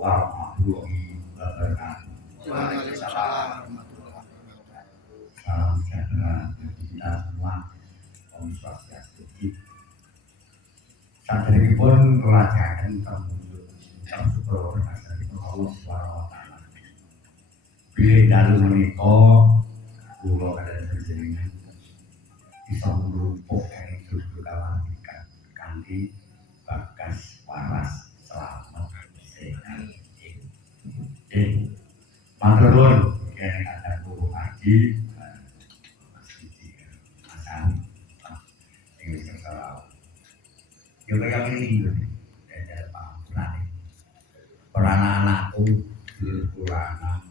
warahmatullahi wabarakatuh. Waalaikumsalam. Salam sejahtera bagi kita semua. Om Swastiastu. Saderengipun kula ajaken tamunjuk syukur kasaripun Allah Subhanahu wa taala. Bilih dalu menika kula kadang panjenengan bisa ngrumpuk ing duduh kawandikan kanthi bagas waras selamat sehat. Matur nuwun kene kadang guru ngaji Mas Siti Mas Ani sing wis kesalahan. Yo kaya ngene iki ada pamrane. Para anak-anakku dulurku lanang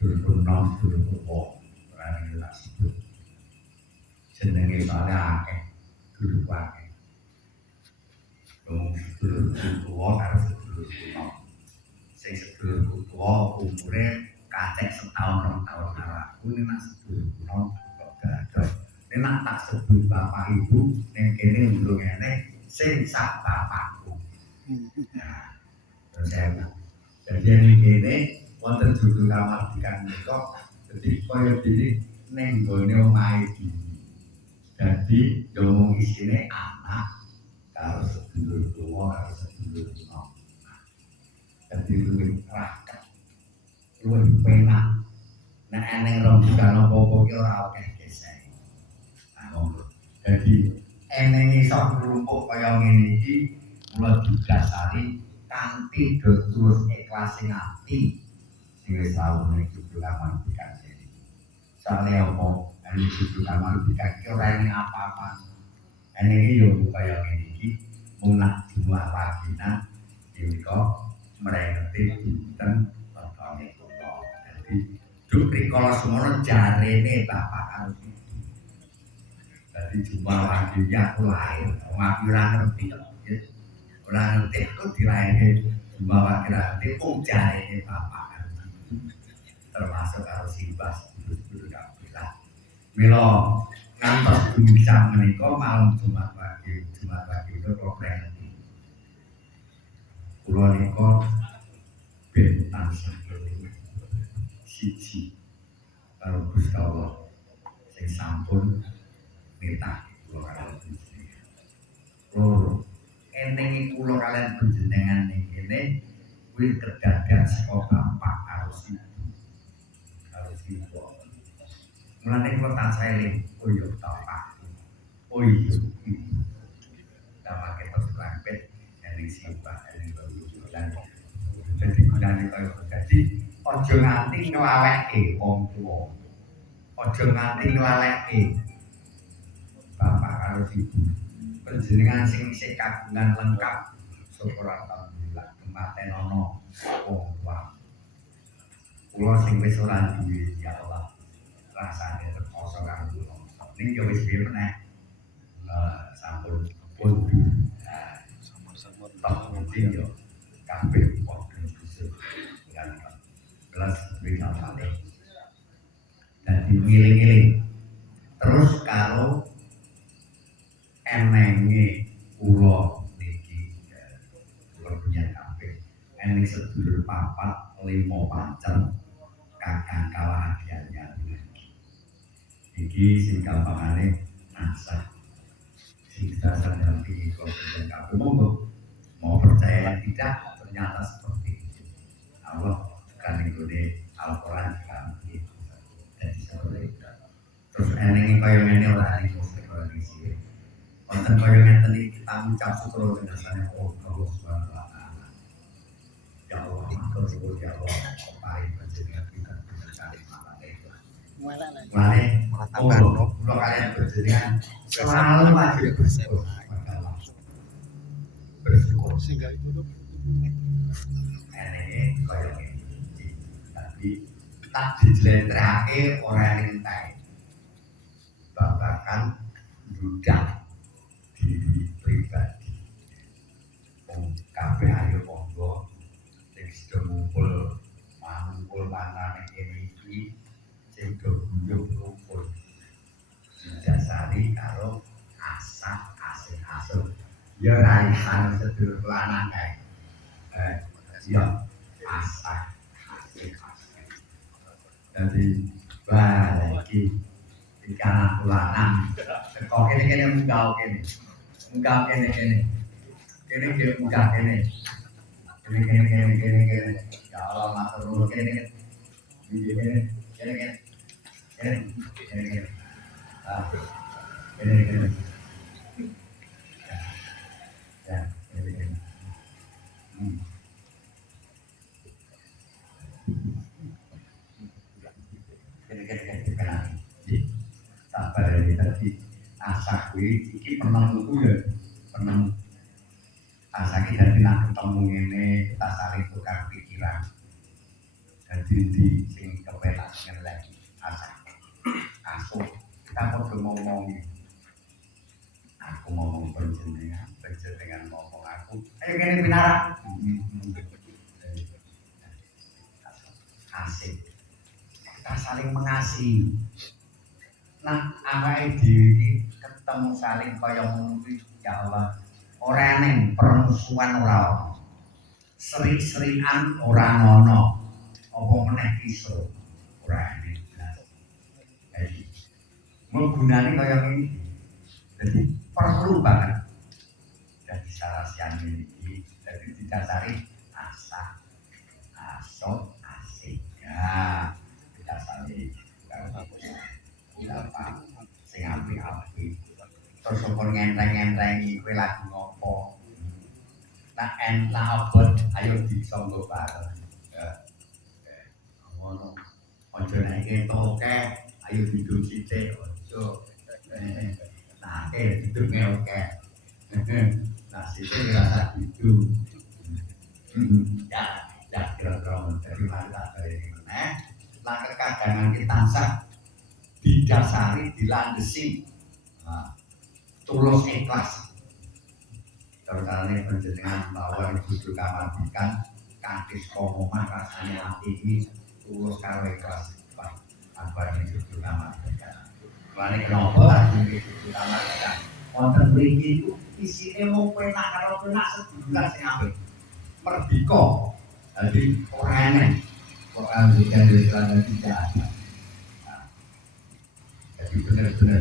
dulurku nom dulurku wong ora ngelak sebut jenenge soalnya akeh dulurku akeh. Dulurku tuwa karo dulurku nom. Sing sedulurku tuwa umure kacek setahun rong tahun karo aku nek nak sedulurku nom kok gadah. Nek nak tak sebut bapak ibu ning kene ndung ngene sing sak bapakku. Nah, terus saya jadi ning kene wonten judul kamardikan menika dadi kaya dene ning gone omahe dhewe. Dadi yo isine anak karo sedulur tuwa karo sedulur nom. Dadi luwih raket. Luwih penak. Nek eneng rembugan apa-apa ki ora akeh gesek. Jadi eneng iso ngrumpuk kaya ngene iki mula didasari kanthi terus ikhlasing ati sing wis tau ning judul kamardikan iki. Soale apa? Nek judul kamardikan iki ora ening apa-apa. Eneng iki yo kaya ngene iki mung nak jumlah wagina menika mrengeti dinten wetone kula. Dadi duk rikala semono jarene bapak karo jadi jumlah wajinya aku lahir, aku ora ngerti ora ngerti aku dilahirke jumlah wakil nanti jarene bapak termasuk karo simbas dulu kapilah mila ngantos bisa menika malam Jumat wakil itu problem kula nika ben tansah siji karo Gusti Allah sing sampun minta kula kalian panjenengan. Loro, eneng kula kalian panjenengan ning kene kuwi kedadian saka bapak karo ibu. Mulane kula tansah eling, oh ya bapak. Oh iya. Dapat kita selampet eling simbah eling lan dadi gunane kaya dadi aja nganti nglaleke wong tuwa. Aja nganti nglaleke bapak karo ibu panjenengan sing isih kagungan lengkap syukur alhamdulillah kematen ana wong tua kula sing wis ora duwe ya Allah rasane rekoso karo kula ning yo wis piye meneh sampun pun sampun tak mungkin yo kabeh wong bisa lan kelas beda male dadi ngiling-ngiling terus karo enenge kula niki kula punya kabeh eneng sedulur papat 5 pancen kakang kawahagiannya iki sing gampangane nasah sing dasar nanti kula punya kabeh monggo mau percaya tidak ternyata seperti itu Allah kan nggone Al-Qur'an kan iki jadi seperti itu terus enenge kaya ngene ora ana sing wonten kaya ngeten iki kita ngucap syukur dasane Allah Subhanahu wa taala. Ya Allah, matur syukur ya Allah, paring panjenengan kita cari malane. Mane kula kalian panjenengan selalu wajib bersyukur. Bersyukur sehingga itu ini kaya ngene. Tapi tak dijlentrehake ora entek. Babakan budak diri pribadi kabeh ayo monggo sing sedaya ngumpul panane kene iki sing guyub ngumpul dijasari karo asah asih asuh ya raihan sedulur lanang kae ya asak asik asik. Jadi wah iki anak lanang kok kene munggah kene kene dia munggah kene ya Allah matur nuwun kene ah kene ya hmm. Sabar ya tadi asak kuwi iki penengku ya peneng asak iki dadi nak ketemu ngene kita saling tukar pikiran dadi di sing kepenak ngelek asak asuh kita perlu ngomong aku ngomong penjenengan ngomong aku ayo kene pinara asik kita saling mengasihi. Nah, awake dhewe iki ketemu saling kaya ngono ya Allah. Ora neng permusuhan ora ono. Seri-serian ora ono. Apa meneh iso ora neng. Jadi menggunani kaya ngene. Jadi perlu banget. Jadi sarasian ini jadi didasari asa, asok, asik. Ya, didasari apa sing apik-apik terus sopor ngenteng-ngentengi kowe lagi ngopo nak abot ayo disonggo bareng ngono aja nek ketoke ayo duduk sithik aja nah duduk oke nah sithik rasa duduk ya kira-kira dari mana dari mana lah kekadangan kita sah didasari dilandesi tulus ikhlas terutama penjenengan bahwa ibu kamardikan kantis omomah rasanya hati ini tulus karo ikhlas apa ibu kamardikan karena kenapa lagi ibu kamardikan wonten mriki itu isine mung penak karo penak sebulan sing apik merdeka jadi orang kok ambilkan dari sana tidak ada jadi bener-bener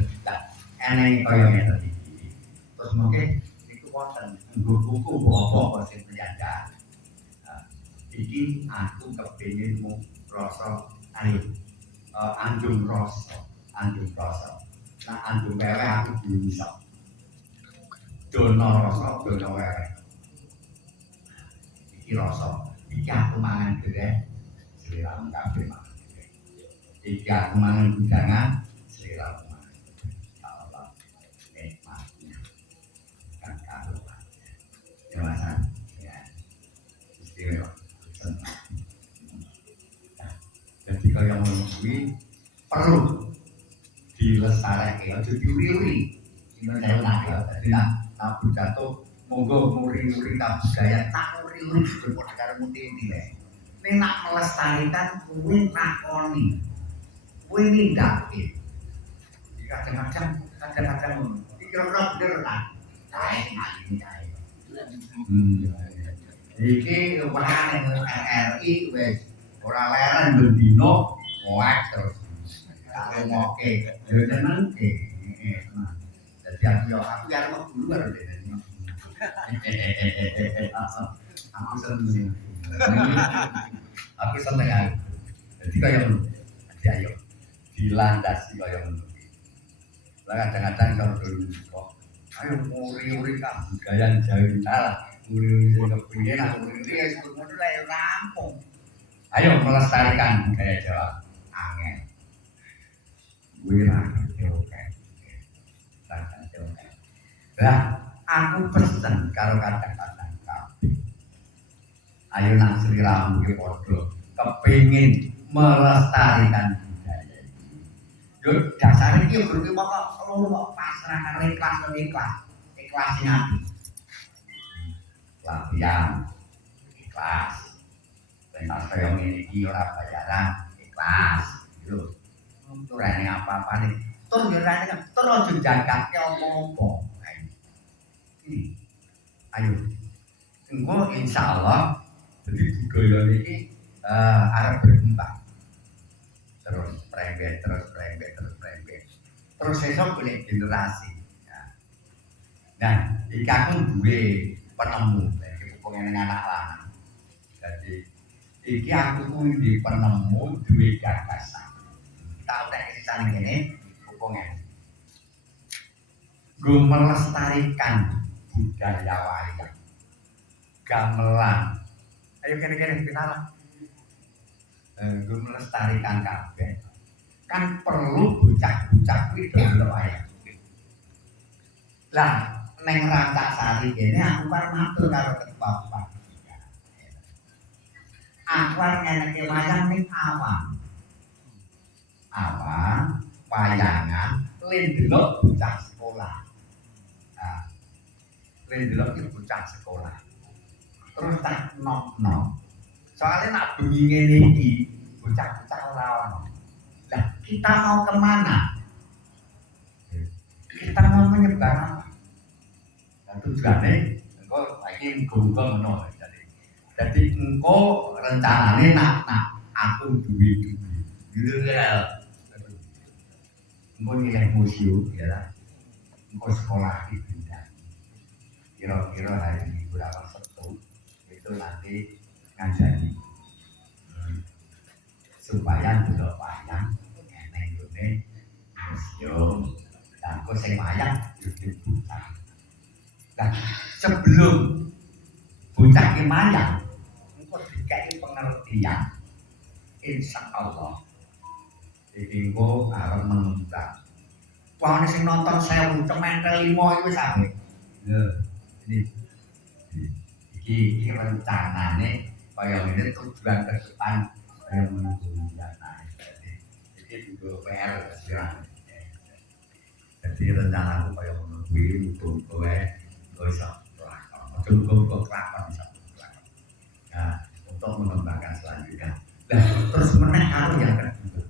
eneng kaya ngene iki. Terus mungkin iku wonten buku apa sing penjaga. Iki aku kepengin mung rasa ayo anjung rasa. Nah anjung wewe aku bisa. Dono rasa dono wewe. Iki rasa iki aku mangan gede seliramu kabeh mangan. Iki aku mangan gudangan seliramu dewasa ya istimewa jadi kalau menunggu perlu dilestarikan aja diuri-uri ini saya nak ya jadi nak jatuh monggo muri-muri tak budaya tak uri-uri berbuat negara muti-muti ini nak melestarikan kuwi nakoni kuwi nindaki kadang-kadang kira-kira bener lah ini iki warane RRI wis ora leren bendino ngoak terus ngoke yo tenan dadi aku ya mau dulu karo dene aku seneng ae dadi kaya ngono dadi ayo dilandasi kaya ngono lah kadang-kadang karo dulu kok ayo muri-muri kan budaya Jawa salah muri-muri kepingin aku muri ya sebetulnya lah rampung ayo melestarikan budaya Jawa angin wira oke lah aku pesen kalau kadang-kadang kabeh ayo nang sliramu ki padha kepingin melestarikan budaya yo dasare iki guru pokok kok pasrah karo ikhlas sing ati latihan ikhlas ben kaya ngene iki ora bayaran ikhlas lho turane apa-apa nih tur yo rene tur aja jagake apa-apa ayo engko insyaallah dadi budaya ini arep berkembang terus prembet terus esok punya generasi ya. Nah iki aku duwe penemu hubungan dengan anak lanang jadi iki aku kuwi penemu duwe gagasan tak udah cerita ini hubungan gue melestarikan budaya wayang gamelan ayo kira-kira kita gue melestarikan kabeh kan perlu bocah-bocah kuwi delok wayang lah neng Rantasari kene aku kan matur karo ketua bupati aku ngeneke wayang ning awan wayangan len delok bocah sekolah len delok bocah sekolah terus tak nom soalnya nak bengi ngene iki bocah-bocah ora ono lah kita mau kemana kita mau menyebar apa dan tujuannya engko lagi muga-muga ngono jadi engko rencanane nak aku duwe engko nilai museum ya lah engko sekolah dipindah kira-kira hari minggu apa Sabtu itu nanti ngajari supaya delok wayang neng ngene museum dan kok sing wayang jadi bocah. Nah, sebelum bocah ki wayang engko dikai pengertian insya Allah iki engko arep mengembang. Wong sing nonton 1000 cementel 5 iku wis apik. Lho, iki rencanane kaya ngene tujuan ke depan yang menunjukkan jadi juga PR sekarang jadi rencana aku kaya menunggu untuk kowe bisa lakon bisa nah untuk mengembangkan selanjutnya nah terus meneh karo yang kedua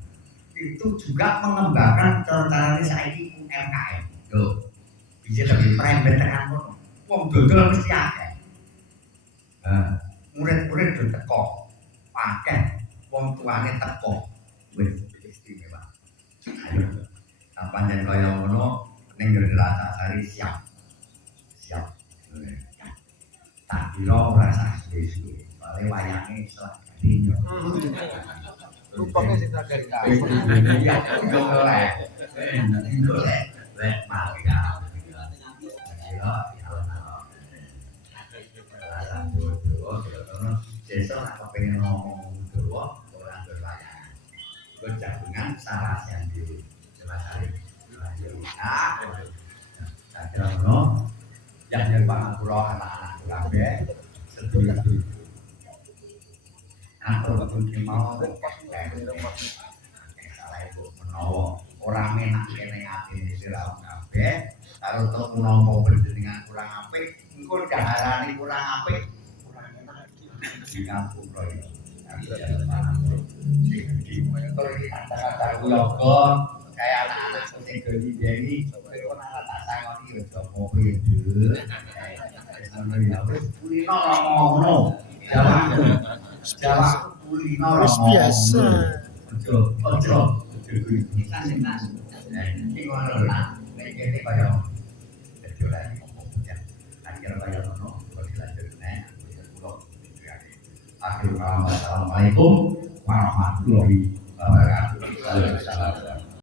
itu juga mengembangkan cara saiki UMKM yo bisa lebih prembet tekan kono wong dodol mesti akeh murid-murid do teko akeh wong tuane teko wis istimewa ayo pancen kaya ngono ning Rantasari siap tak kira ora sah suwe-suwe oleh wayange salah dadi Rupanya sing saged kae. iya golek lek mati ya besok aku pengen ngomong Jawa orang berwayang gue gabungan salah yang di jelas hari nah kira no yang nyerbangan pulau anak-anak kurabe sedulur aku betul mau salah ibu menawa orang menak kene ati sira kabeh karo tok menawa berjenengan kurang apik engko daharane kurang apik di kampung roy kata-kata kulogo kayak anak-anak sing geli jadi kok anak tak sangoni yo jopo piye kulino ngono Jawa kulino biasa ojo kita senang iki ngono lah nek kene kaya dadi ora ya akhir kaya ngono kok dilanjutne Assalamualaikum warahmatullahi wabarakatuh.